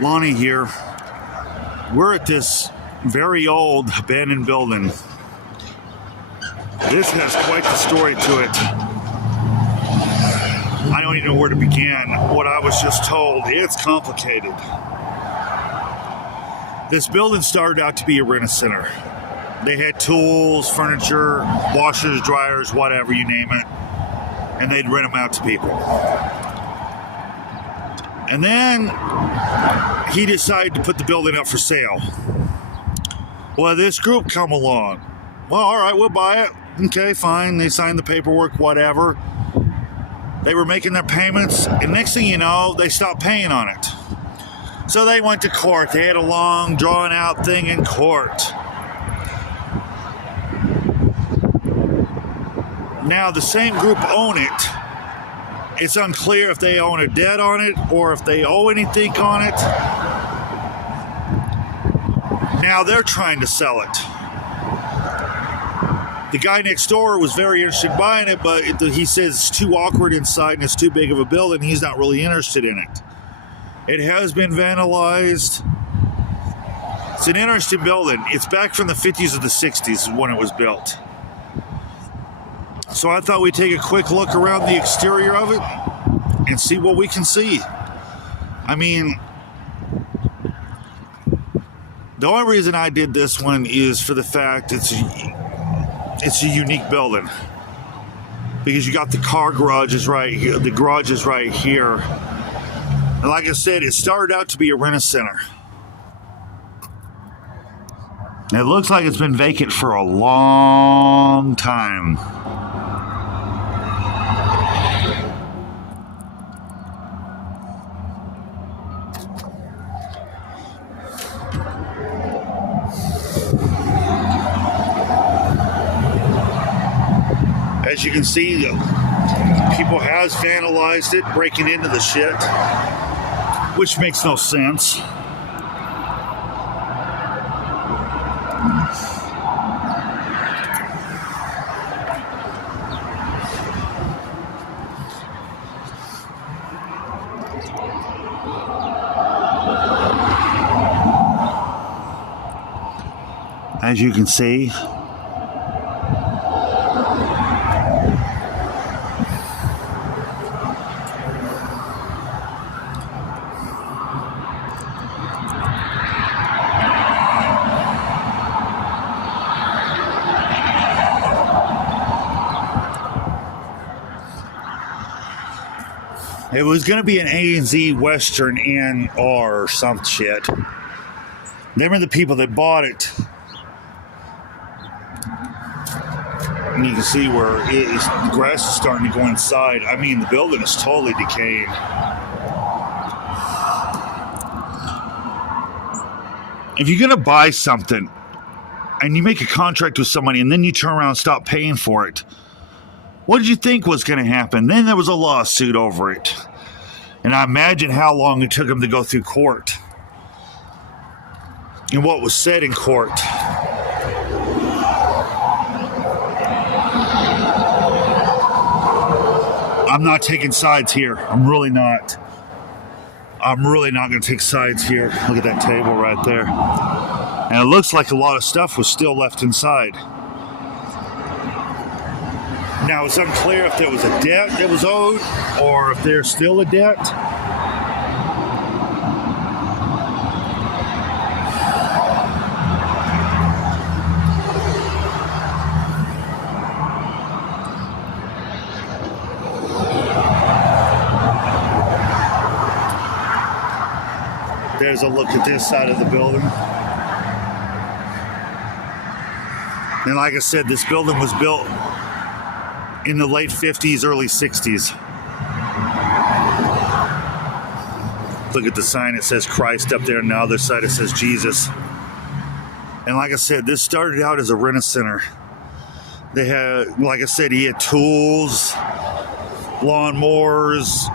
Lonnie here. We're at this very old abandoned building. This has quite the story to it. I don't even know where to begin. What I was just told, it's complicated. This building started out to be a rent-a-center. They had tools, furniture, washers, dryers, whatever, you name it. And they'd rent them out to people. And then he decided to put the building up for sale. Well, this group come along. Well, all right, we'll buy it. Okay, fine. They signed the paperwork, whatever. They were making their payments, and next thing you know, they stopped paying on it. So they went to court. They had a long, drawn-out thing in court. Now, the same group own it. It's unclear if they own a debt on it or if they owe anything on it. Now they're trying to sell it. The guy next door was very interested in buying it, but he says it's too awkward inside and it's too big of a building. He's not really interested in it. It has been vandalized. It's an interesting building. It's back from the 50s or the 60s when it was built. So I thought we'd take a quick look around the exterior of it and see what we can see. I mean, the only reason I did this one is for the fact it's a unique building. Because you got the car garages right here, the garage is right here. And like I said, it started out to be a rent-a-center. It looks like it's been vacant for a long time. As you can see, people has vandalized it, breaking into the shit, which makes no sense. As you can see, it was going to be an A&Z Western and R or some shit. They were the people that bought it. And you can see where the grass is starting to go inside. I mean, the building is totally decaying. If you're going to buy something and you make a contract with somebody and then you turn around and stop paying for it, what did you think was going to happen? Then there was a lawsuit over it. And I imagine how long it took them to go through court. And what was said in court. I'm not taking sides here. I'm really not. I'm really not going to take sides here. Look at that table right there. And it looks like a lot of stuff was still left inside. Now, it's unclear if there was a debt that was owed or if there's still a debt. There's a look at this side of the building. And like I said, this building was built in the late 50s, early 60s. Look at the sign, it says Christ up there, and the other side it says Jesus. And like I said, this started out as a rent-a-center. They had, like I said, he had tools, lawnmowers,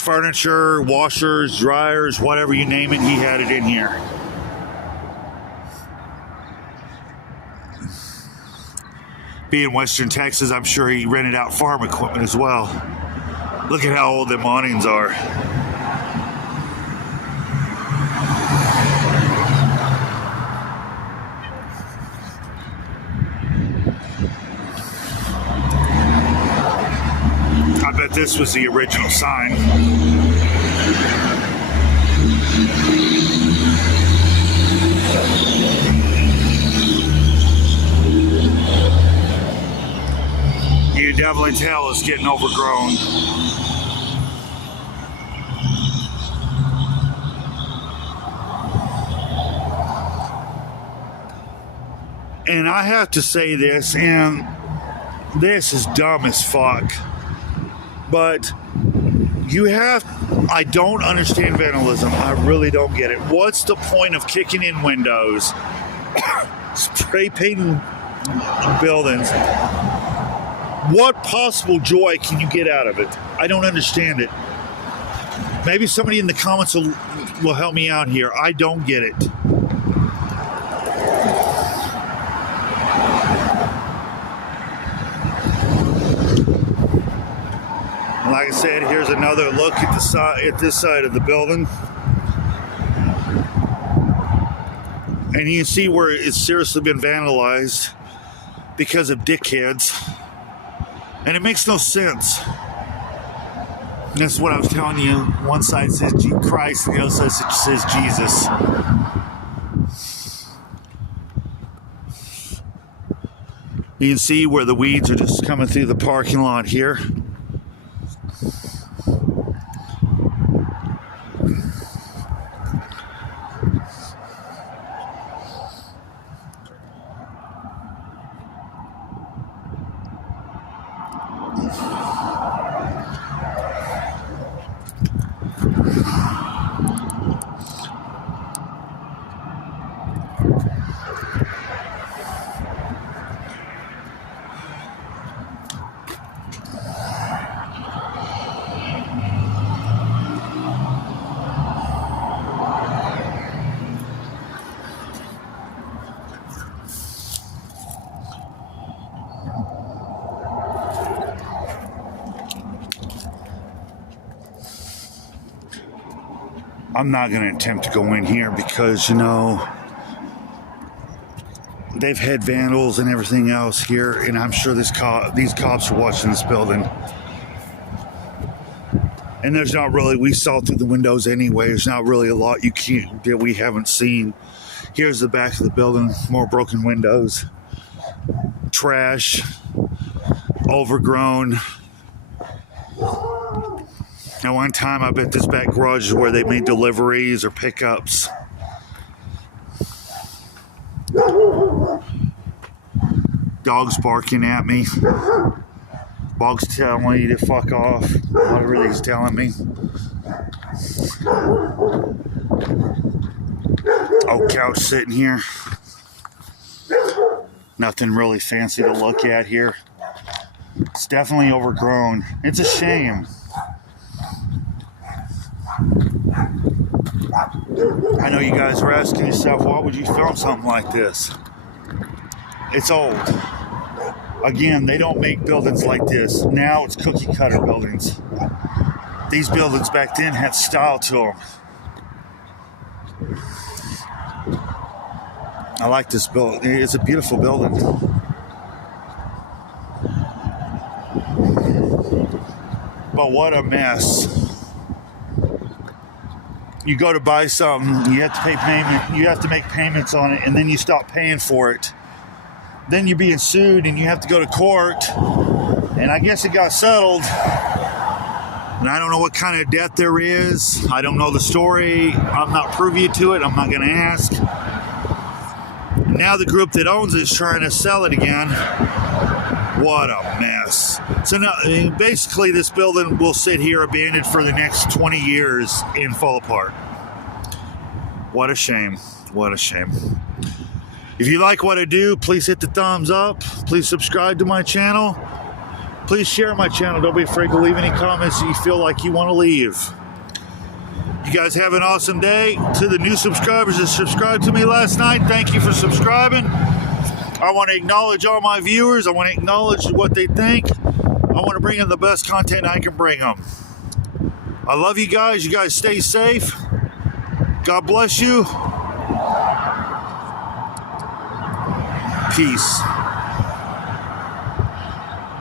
furniture, washers, dryers, whatever you name it, he had it in here. Being Western Texas, I'm sure he rented out farm equipment as well. Look at how old them awnings are. this was the original sign. You can definitely tell it's getting overgrown. And I have to say this, and this is dumb as fuck, but I don't understand vandalism. I really don't get it. What's the point of kicking in windows, spray painting buildings? What possible joy can you get out of it? I don't understand it. Maybe somebody in the comments will help me out here. I don't get it. Like I said, here's another look at this side of the building. And you can see where it's seriously been vandalized because of dickheads. And it makes no sense. And that's what I was telling you. One side says Christ and the other side says Jesus. You can see where the weeds are just coming through the parking lot here. I'm not going to attempt to go in here because, you know, they've had vandals and everything else here, and I'm sure these cops are watching this building. And there's not really, we saw through the windows anyway, there's not really a lot that we haven't seen. Here's the back of the building, more broken windows, trash, overgrown. At one time, I bet this back garage is where they made deliveries or pickups. Dogs barking at me. Bog's telling you to fuck off. Whatever he's telling me. Old couch sitting here. Nothing really fancy to look at here. It's definitely overgrown. It's a shame. I know you guys are asking yourself, why would you film something like this? It's old. Again, they don't make buildings like this. Now it's cookie cutter buildings. These buildings back then had style to them. I like this building. It's a beautiful building. But what a mess. You go to buy something, you have to pay payment, you have to make payments on it, and then you stop paying for it. Then you're being sued and you have to go to court. And I guess it got settled. And I don't know what kind of debt there is. I don't know the story. I'm not privy to it. I'm not going to ask. Now the group that owns it is trying to sell it again. What a mess. So now, basically this building will sit here abandoned for the next 20 years and fall apart. What a shame. What a shame. If you like what I do, please hit the thumbs up. Please subscribe to my channel. Please share my channel. Don't be afraid to leave any comments that you feel like you want to leave. You guys have an awesome day. To the new subscribers that subscribed to me last night, thank you for subscribing. I want to acknowledge all my viewers. I want to acknowledge what they think. I want to bring in the best content I can bring them. I love you guys. You guys stay safe. God bless you. Peace.